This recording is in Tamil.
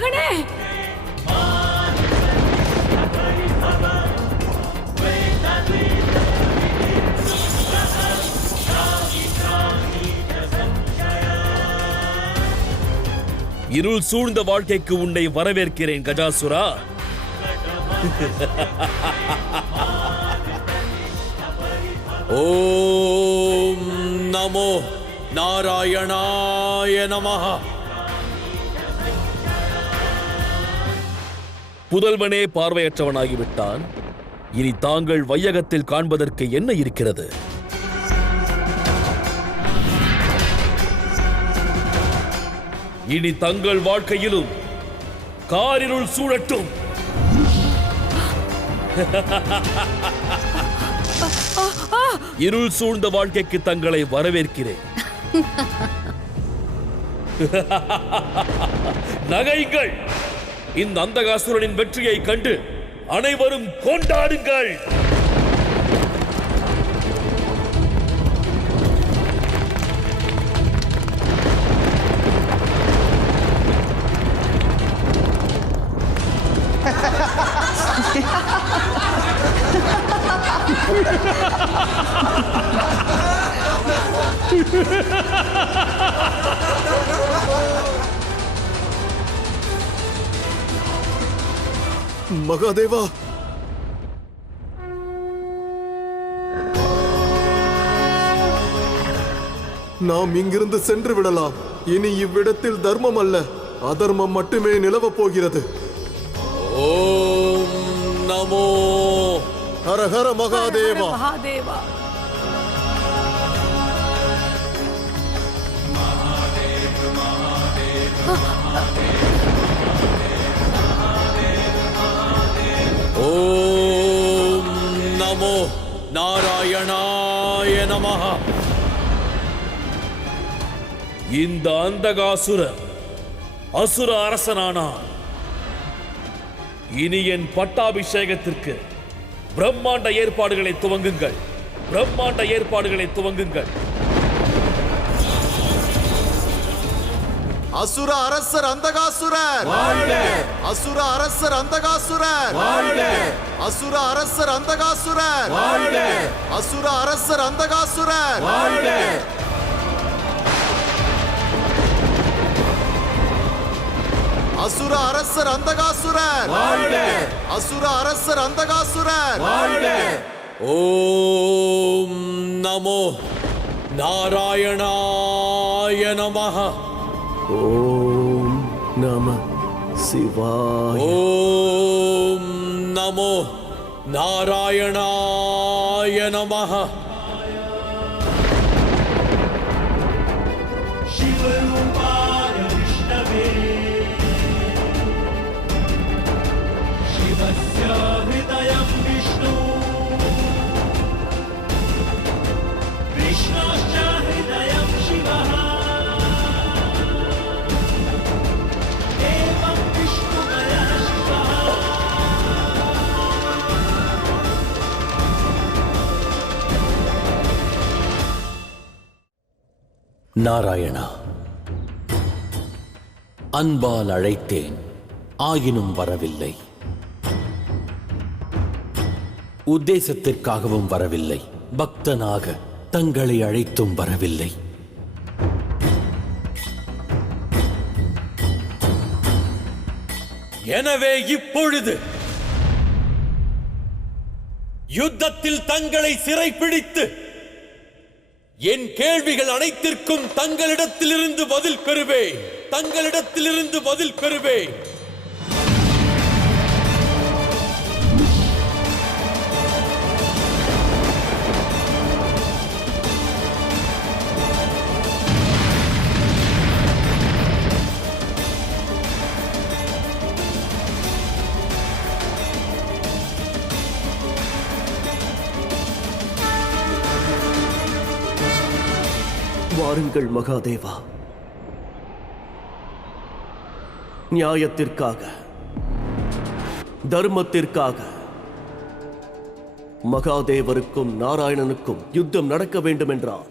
மகனே! இருள் சூழ்ந்த வாழ்க்கைக்கு உன்னை வரவேற்கிறேன் கஜாசுரா. ஓம் நமோ நாராயணாய நமஹ. புதல்வனே பார்வையற்றவனாகிவிட்டான். இனி தாங்கள் வையகத்தில் காண்பதற்கு என்ன இருக்கிறது? இனி தங்கள் வாழ்க்கையிலும் காரிருள் சூழட்டும். இருள் சூழ்ந்த வாழ்க்கைக்கு தங்களை வரவேற்கிறேன். நகைகள்! இந்த அந்தகாசுரனின் வெற்றியை கண்டு அனைவரும் கொண்டாடுங்கள். மகாதேவா, நாம் இங்கிருந்து சென்று விடலாம். இனி இவ்விடத்தில் தர்மம் அல்ல, அதர்மம் மட்டுமே நிலவப் போகிறது. ஓம் நமோ ஹர ஹர மகாதேவா. மகாதேவா! ஓம் நமோ நாராயணாய நமஹ. இந்த அந்தகாசுரன் அசுர அரசனானான். இனி என் பட்டாபிஷேகத்திற்கு பிரம்மாண்ட ஏற்பாடுகளை துவங்குங்கள். பிரம்மாண்ட ஏற்பாடுகளை துவங்குங்கள். அசுர அரசர் அந்தகாசுரர் வாழ்க! அசுர அரசர் அந்தகாசுரர் வாழ்க! அசுர அரசர் அந்தகாசுரர் வாழ்க! அசுர அரசர் அந்தகாசுரர் வாழ்க! அசுர அரசர் அந்தகாசுரர் வாழ்க! அசுர அரசர் அந்தகாசுரர் வாழ்க! ஓம் நமோ நாராயணாய நமஹ. ஓம் நம சிவாய. ஓம் நமோ நாராயணாய நமஹ. शिवरूपाय विष्णवे शिवस्य हृदयं विष्णु विष्णोश्च हृदयं शिवः एवं विष्णुमयः शिवः. நாராயணா, அன்பால் அழைத்தேன், ஆயினும் வரவில்லை. உத்தேசத்திற்காகவும் வரவில்லை. பக்தனாக தங்களை அழைத்தும் வரவில்லை. எனவே இப்பொழுது யுத்தத்தில் தங்களை சிறைப்பிடித்து என் கேள்விகள் அனைத்திற்கும் தங்களிடத்திலிருந்து பதில் பெறுவேன். தங்களிடத்திலிருந்து பதில் பெறுவேன். வாருங்கள் மகாதேவா. நியாயத்திற்காக, தர்மத்திற்காக மகாதேவருக்கும் நாராயணனுக்கும் யுத்தம் நடக்க வேண்டும் என்றால்